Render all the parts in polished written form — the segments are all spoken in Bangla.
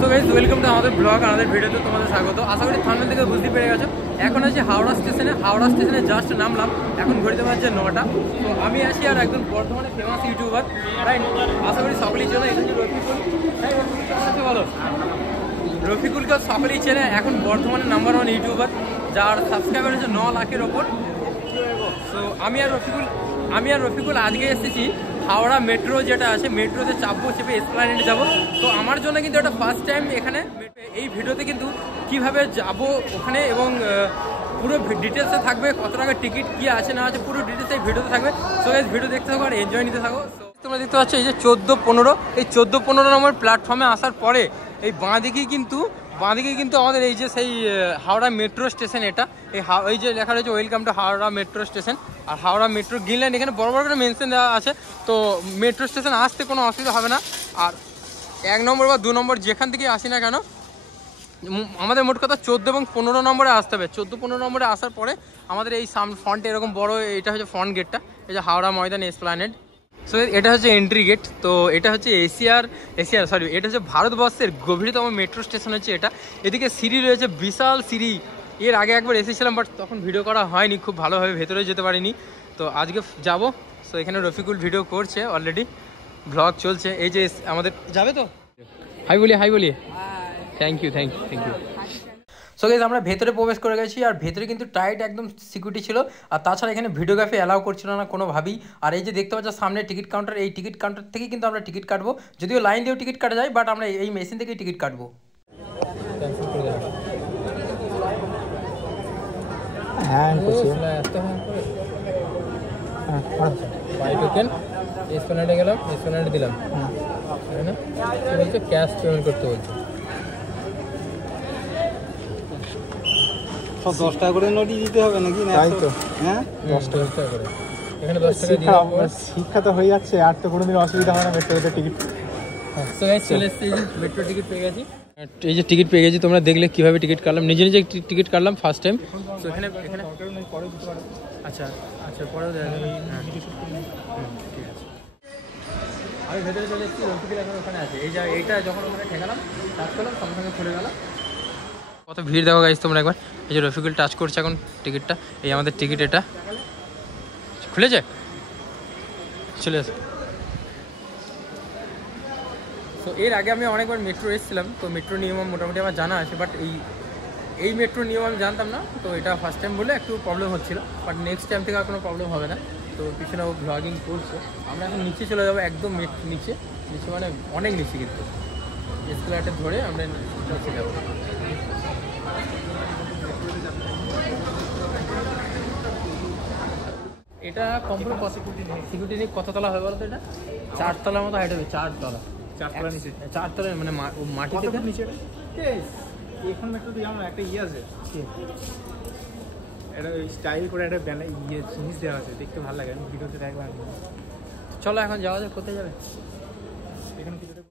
সো গাইস ওয়েলকাম টু আমাদের ব্লগ, আমাদের ভিডিওতে তোমাদের স্বাগত। আশা করি থাম্বনেল থেকে বুঝতে পেরে গেছো। এখন আছি হাওড়া স্টেশনে জাস্ট নামলাম। এখন ঘড়িতে বাজছে 9টা। তো আমি আছি আর একজন বর্ধমানে ফেমাস ইউটিউবার, রাইট? আশা করি সকলেই চেনে, এটা হচ্ছে রফিকুল। বলো, রফিকুলকে সকলেই চেনে। এখন বর্ধমানের নাম্বার 1 ইউটিউবার, যার সাবস্ক্রাইবার হচ্ছে 9 লাখের ওপর। সো আমি আর রফিকুল আজকে এসেছি হাওড়া মেট্রো যেটা আছে, মেট্রোতে চাপবো, চেপে এসপ্ল্যানেডে যাবো। তো আমার জন্য কিন্তু এটা ফার্স্ট টাইম এখানে। এই ভিডিওতে কিন্তু কিভাবে যাব ওখানে এবং পুরো ডিটেলসে থাকবে, কত টাকা টিকিট, কি আছে না আছে, পুরো ডিটেলস এই ভিডিওতে থাকবে। সো গাইস ভিডিও দেখতে থাকো আর এনজয় নিতে থাকো। তোমরা দেখতে পাচ্ছ এই যে 14-15, এই 14-15 নম্বর প্ল্যাটফর্মে আসার পরে এই বাঁদিকেই কিন্তু আমাদের এই যে সেই হাওড়া মেট্রো স্টেশন। এটা এই যে লেখা রয়েছে welcome to Howrah metro station. আর হাওড়া মেট্রো গ্রিন লাইন এখানে বড় বড় করে মেনশন দেওয়া আছে। তো মেট্রো স্টেশন আসতে কোনো অসুবিধা হবে না। আর 1 নম্বর বা 2 নম্বর যেখান থেকে আসি না কেন, আমাদের মোট কথা 14 এবং 15 নম্বরে আসতে হবে। 14-15 নম্বরে আসার পরে আমাদের এই ফ্রন্টে এরকম বড়, এটা হচ্ছে ফ্রন্ট গেটটা, এই যে হাওড়া ময়দান এসপ্ল্যানেড। সো এটা হচ্ছে এন্ট্রি গেট। তো এটা হচ্ছে এটা হচ্ছে ভারতবর্ষের গভীরতম মেট্রো স্টেশন হচ্ছে এটা। এদিকে সিঁড়ি রয়েছে, বিশাল সিঁড়ি। এর আগে একবার এসেছিলাম, বাট তখন ভিডিও করা হয়নি, খুব ভালোভাবে ভেতরে যেতে পারিনি। তো আজকে যাব। সো এখানে রফিকুল ভিডিও করছে, অলরেডি ব্লগ চলছে। এই যে আমাদের যাবে তো, হাই বলি। Thank you. সো গাইস আমরা ভেতরে প্রবেশ করে গেছি। আর ভেতরে কিন্তু টাইট একদম সিকিউরিটি ছিল। আর তাছাড়া এখানে ভিডিওগ্রাফি অ্যালাউ করছিল না কোনোভাবেই। আর এই যে দেখতে পাচ্ছ সামনে টিকিট কাউন্টার, এই টিকিট কাউন্টার থেকে কিন্তু আমরা টিকিট কাটবো। যদিও লাইন দিয়েও টিকিট কাটা যায়, বাট আমরা এই মেশিন থেকেই টিকিট কাটবো। দিলাম ক্যাশ পেমেন্ট করতে বলছে। 10 টাকা করে নোটই দিতে হবে নাকি? তাই তো, হ্যাঁ 10 টাকা করে। এখানে 10 টাকা দিলাম। শিক্ষা তো হয়ে যাচ্ছে, আর তো কোনোদিন অসুবিধা হয় না মেট্রোতে টিকিট। চলে এসেছি, মেট্রো টিকিট পেয়ে গেছি। এই যে টিকিট পেয়ে গেছি, তোমরা দেখলে কিভাবে টিকিট কাটলাম, নিজে টিকিট কাটলাম ফার্স্ট টাইম। তো এখানে আচ্ছা পরেও দেওয়া যাবে। ঠিক আছে, আমি ভেতরে চলে এসেছি। রফিকুল এখন ওখানে আছে। এইটা যখন ওখানে ঠেকালাম, টাচ করলাম, সঙ্গে খুলে গেল। কত ভিড় দেখো গাইস তোমরা একবার। এই যে রফিকুল টাচ করছে এখন টিকিটটা। এই আমাদের টিকিট, এটা খুলেছে, চলে আসে। তো এর আগে আমি অনেকবার মেট্রো এসেছিলাম, তো মেট্রো নিয়ম মোটামুটি আমার জানা আছে, বাট এই মেট্রো নিয়ম আমি জানতাম না। তো এটা ফার্স্ট টাইম বলে একটু প্রবলেম হচ্ছিলো, বাট নেক্সট টাইম থেকে আর কোনো প্রবলেম হবে না। তো পিছনে ও ব্লগিং করছে। আমরা এখন নিচে চলে যাবো, একদম নিচে মানে অনেক নিচে, কিন্তু এসকেলেটর ধরে আমরা নিচে যাবো। এটা কমপ্লিট সিকিউরিটি নিয়ে কত তলা হবে বলতো? এটা 4 তলার মতো হাইট হবে। 4 তলা নিচে, 4 তলা মানে মাটি থেকে নিচে। এখন একটা তো জানো একটা আছে, এটা ওই স্টাইল করে একটা জিনিস দেওয়া আছে, দেখতে ভালো লাগে। আমি ভিডিওতে দেখলাম। চলো এখন যাওয়া যাক। কোথায় যাবে?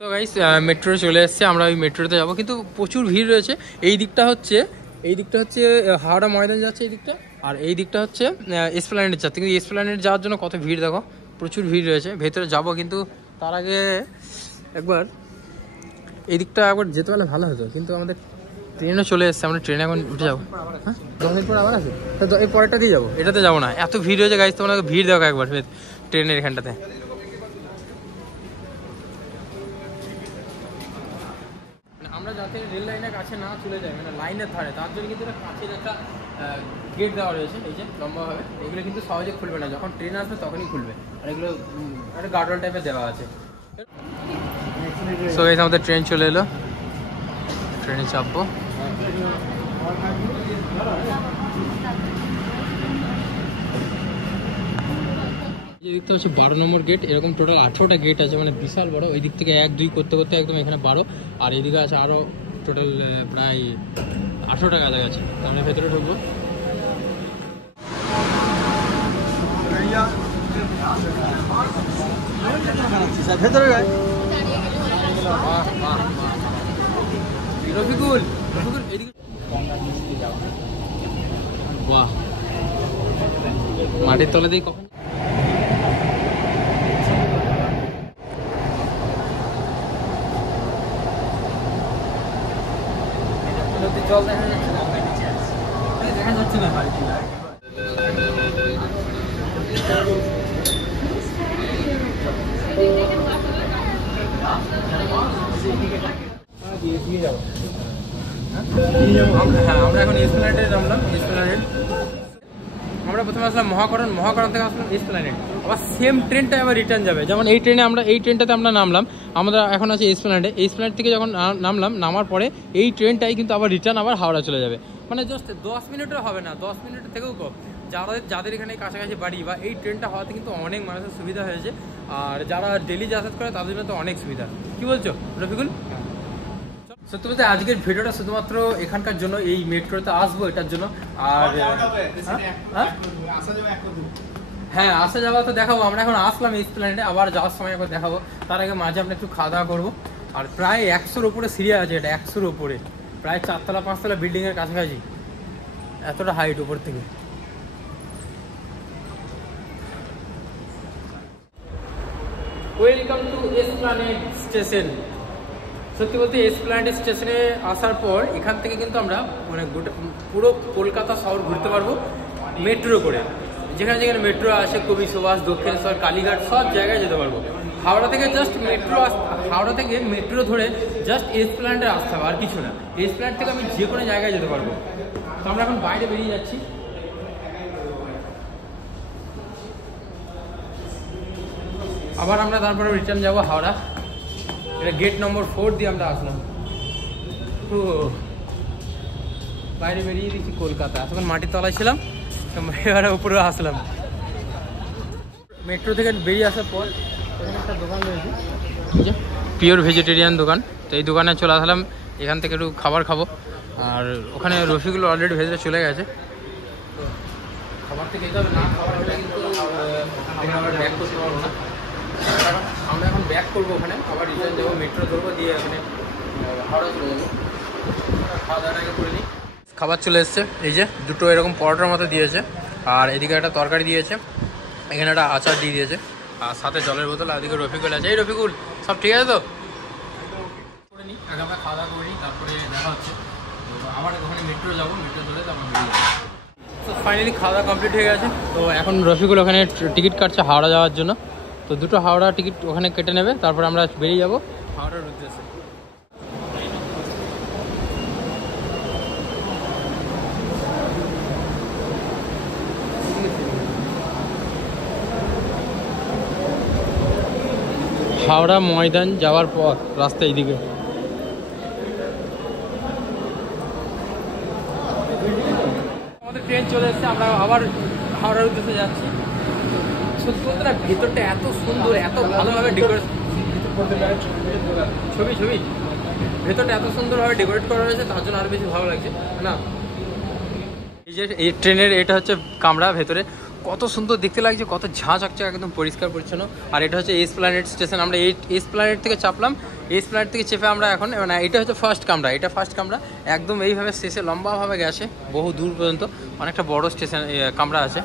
তো গাইস মেট্রো চলে এসেছে, আমরা ওই মেট্রোতে যাবো, কিন্তু প্রচুর ভিড় রয়েছে। এই দিকটা হচ্ছে হাওড়া ময়দান যাচ্ছে এই দিকটা, আর এই দিকটা হচ্ছে এসপ্ল্যানেড যাচ্ছে। কিন্তু এসপ্ল্যানেড যাওয়ার জন্য কত ভিড় দেখো, প্রচুর ভিড় রয়েছে। ভেতরে যাবো, কিন্তু তার আগে একবার এই দিকটা একবার যেতে পারলে ভালো হতো। কিন্তু আমাদের ট্রেনও চলে এসছে, আমরা ট্রেনে এখন উঠে যাবো। হ্যাঁ, 10 মিনিট পর আবার আছে। তো এই পরেরটা দিয়ে যাবো, এটাতে যাবো না, এত ভিড় হয়েছে গাইস। তোমরা ভিড় দেখো একবার ট্রেনের এখানটাতে। আমরা যাতে রেল লাইনের কাছে না চলে যাই, মানে লাইনের ধারে, তার জন্য কিন্তু কাছের একটা গেট দেওয়া রয়েছে, এই যে লম্বাভাবে। এগুলো কিন্তু সহজে খুলবে না, যখন ট্রেন আসবে তখনই খুলবে। আর এগুলো একটা গার্ডওয়াল টাইপের দেওয়া আছে। সো গাইস আমাদের ট্রেন চলে এলো, ট্রেনে চাপবো। দেখতে হচ্ছে 12 নম্বর গেট। এরকম টোটাল 18টা গেট আছে, মানে বিশাল বড়। ওই দিক থেকে 1-2 করতে একদম এখানে 12, আর এইদিকে আছে আরও টোটাল প্রায় 18টা কাছাকাছি। তো আমরা ভেতরে ঢুকবো। রফিকুল এদিকে বাহ, মাটির তলা দিয়ে কখন জল দেখা যাচ্ছে না, দেখা যাচ্ছে না ভাই। হ্যাঁ, আমরা এখন এসপ্ল্যানেডে নামলাম। এসপ্ল্যানেড আমরা প্রথমে আসলাম মহাকরণ, মহাকরণ থেকে আসলাম এসপ্ল্যানেড। আবার সেম ট্রেনটাই আবার রিটার্ন যাবে, যেমন এই ট্রেনটাতে আমরা নামলাম, আমরা এখন আছি এসপ্ল্যানেডে। এসপ্ল্যানেড থেকে যখন নামলাম, নামার পরে এই ট্রেনটাই কিন্তু আবার রিটার্ন আবার হাওড়া চলে যাবে। মানে জাস্ট 10 মিনিটও হবে না, 10 মিনিটের থেকেও কম। যাদের এখানে কাছাকাছি বাড়ি বা এই ট্রেনটা হওয়াতে কিন্তু অনেক মানুষের সুবিধা হয়েছে, আর যারা ডেলি যাতায়াত করে তাদের জন্য তো অনেক সুবিধা। কি বলছো রফিকুল? সত্যি বলতে আজকের ভিডিওটা শুধুমাত্র এখানকার জন্য, এই মেট্রোতে আসবো এটার জন্য। আর হ্যাঁ, আসা যাওয়া তো দেখাবো। আমরা এখন আসলাম এসপ্ল্যানেডে, আবার যাওয়ার সময় একবার দেখাবো। তার আগে মাঝে আমরা একটু খাওয়া দাওয়া করবো। আর প্রায় 100-র উপরে সিঁড়ি আছে, এটা 100-র উপরে, প্রায় 4তলা 5তলা বিল্ডিংয়ের কাছাকাছি, এতটা হাইট উপর থেকে। Welcome to Esplanade station. সত্যি বলতে এসপ্ল্যানেড স্টেশনে আসার পর এখান থেকে কিন্তু আমরা মানে পুরো কলকাতা শহর ঘুরতে পারবো মেট্রো করে। যেখানে যেখানে মেট্রো আসে, কবি সুভাষ, দক্ষিণেশ্বর, কালীঘাট, সব জায়গায় যেতে পারবো। হাওড়া থেকে মেট্রো ধরে জাস্ট এসপ্ল্যানেডে আসতে হবে, আর কিছু না। এসপ্ল্যানেড থেকে আমি যে কোনো জায়গায় যেতে পারবো। তো আমরা এখন বাইরে বেরিয়ে যাচ্ছি। আবার আমরা তারপরে রিটার্ন যাবো হাওড়া। এটা গেট নম্বর 4 দিয়ে আমরা আসলাম। ও বাইরে বেরিয়ে দিচ্ছি কলকাতা। এখন মাটির তলায় ছিলাম, এবারে উপরে আসলাম। মেট্রো থেকে বেরিয়ে আসার পর এখানে একটা দোকান রয়েছে, পিওর ভেজিটেরিয়ান দোকান। তো এই দোকানে চলে আসলাম, এখান থেকে একটু খাবার খাবো। আর ওখানে রসিগুলো অলরেডি ভেজে চলে গেছে। খাবার থেকে যেতে হবে, না খাবার হলে কিন্তু আমরা ব্যাক করতে পারবো না। আমরা এখন ব্যাক করবো, ওখানে আবার রিটার্ন যাবো, মেট্রো ধরবো, দিয়ে এখানে হাওড়া চলে যাবো। খাওয়া দাওয়াটা আগে করে নিই। খাবার চলে এসছে, এই যে দুটো এরকম পরোটার মতো দিয়েছে, আর এদিকে একটা তরকারি দিয়েছে, এখানে একটা আচার দিয়ে দিয়েছে, আর সাথে জলের বোতল। আর এদিকে রফিকুল আছে। এই রফিকুল, সব ঠিক আছে তো? করে নিই আগে, আমরা খাওয়া দাওয়া করে নিই, তারপরে দেখা হচ্ছে। তো আবার ওখানে মেট্রো যাবো, মেট্রো ধরে তারপর বেরিয়ে যাবো। তো ফাইনালি খাওয়া দাওয়া কমপ্লিট হয়ে গেছে। তো এখন রফিকুল ওখানে টিকিট কাটছে হাওড়া যাওয়ার জন্য। তো দুটো হাওড়া টিকিট ওখানে কেটে নেবে, তারপর আমরা বেরিয়ে যাবো হাওড়ার উদ্দেশ্যে। হাওড়া ময়দান যাওয়ার পর রাস্তা এইদিকে। আমাদের ট্রেন চলে এসেছে, আমরা আবার হাওড়ার উদ্দেশ্যে যাচ্ছি। সত্যি বলতে না, ভেতরটা এত সুন্দর, এত ভালোভাবে ডেকোরেশন, ছবি ভেতরটা এত সুন্দরভাবে ডেকোরেট করা হয়েছে, তার জন্য আরো বেশি ভালো লাগছে না। এই যে এই ট্রেনের এটা হচ্ছে কামরা, ভেতরে কত সুন্দর দেখতে লাগছে, কত ঝাঁ চকচক, একদম পরিষ্কার পরিচ্ছন্ন। আর এটা হচ্ছে এসপ্ল্যানেড স্টেশন। আমরা এই এসপ্ল্যানেড থেকে চাপলাম, এসপ্ল্যানেড থেকে চেপে আমরা এখন মানে এটা হচ্ছে ফার্স্ট কামরা, এটা ফার্স্ট কামরা। একদম এইভাবে স্টেশন লম্বাভাবে গেছে বহু দূর পর্যন্ত, অনেকটা বড় স্টেশন কামরা আছে।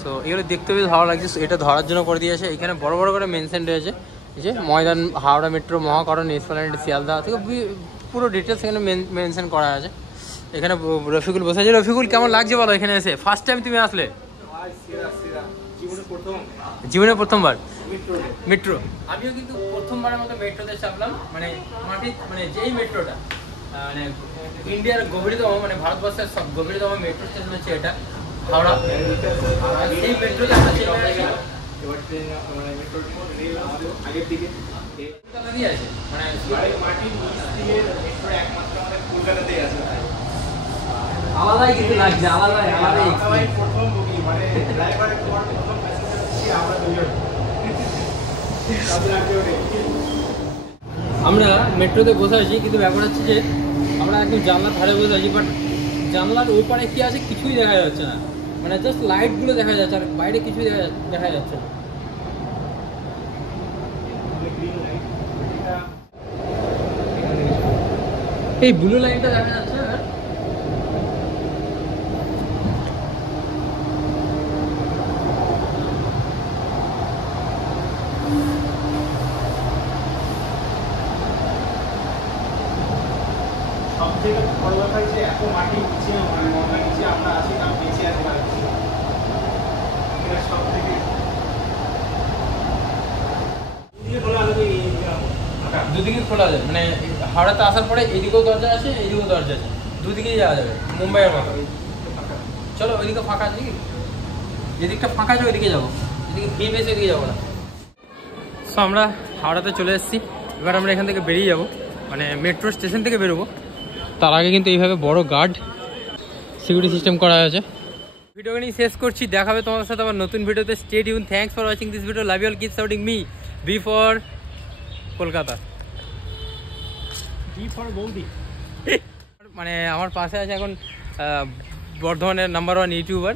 সো এগুলো দেখতে বেশ ভালো লাগছে। এটা ধরার জন্য করে দিয়েছে, এখানে বড় বড় করে মেনশন রয়েছে, এই যে ময়দান, হাওড়া মেট্রো, মহাকরণ, এসপ্ল্যানেড, শিয়ালদা থেকে পুরো ডিটেলস এখানে মেনশন করা আছে। এখানে রফিকুল বসে আছে। রফিকুল, কেমন লাগছে বলো এখানে এসে? ফার্স্ট টাইম তুমি আসলে? জীবনে প্রথমবার মেট্রো। আমিও কিন্তু প্রথমবারের মতো মেট্রোতে চাপলাম, মানে যেই মেট্রোটা মানে ইন্ডিয়ার গভীরতম, মানে ভারতবর্ষের সব গভীরতম মেট্রো স্টেশন হচ্ছে এটা হাওড়া। এই মেট্রোতে আমরা আলাদাই কিন্তু লাগছে, আলাদাই। আমরা মেট্রোতে বসে আছি, কিন্তু ব্যাপার হচ্ছে যে আমরা একদম জানলার ধারে বসে আছি, বাট জানলার ওই পারে কি আছে কিছুই দেখা যাচ্ছে না। মানে জাস্ট লাইটগুলো দেখা যাচ্ছে, আর বাইরে কিছুই দেখা যাচ্ছে না। এই ব্লু লাইনটা দেখা যাচ্ছে। সবথেকে বড় ব্যাপার যে এত মাটি নিচে নর্মাল নিচে আমরা আছি তাও বেঁচে আছে এটা সব থেকে দুদিকে খোলা যায়, মানে হাওড়াতে আসার পরে এদিকেও দরজা আছে এইদিকেও দরজা আছে, দুদিকেই যাওয়া যাবে মুম্বাইয়ের মতো। চলো ওইদিকে ফাঁকা আছে কি, এদিকটা ফাঁকা আছে ওইদিকে যাবো, এদিকে ভিড় বেশি ওইদিকে যাবো না। সো আমরা হাওড়াতে চলে এসেছি, এবার আমরা এখান থেকে বেরিয়ে যাব, মানে মেট্রো স্টেশন থেকে বেরোবো। তার আগে কিন্তু এইভাবে বড় গার্ড সিকিউরিটি সিস্টেম করা আছে। ভিডিওটা নিয়ে শেষ করছি, দেখাবে তোমাদের সাথে আবার নতুন ভিডিওতে। Stay tune, thanks for watching this video, love you all, keep supporting me. B for Kolkata, G for boudi. মানে আমার পাশে আছে এখন বর্ধমানের নাম্বার 1 ইউটিউবার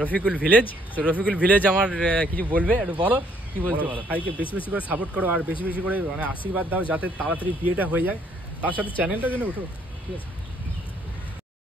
রফিকুল ভিলেজ। তো রফিকুল ভিলেজ আমার কিছু বলবে, একটু বলো কি বলছো বলো। ভাইকে বেশি বেশি করে সাপোর্ট করো আর বেশি বেশি করে মানে আশীর্বাদ দাও যাতে তাড়াতাড়ি বিয়েটা হয়ে যায়, তার সাথে চ্যানেলটা যেন উঠো, ঠিক আছে।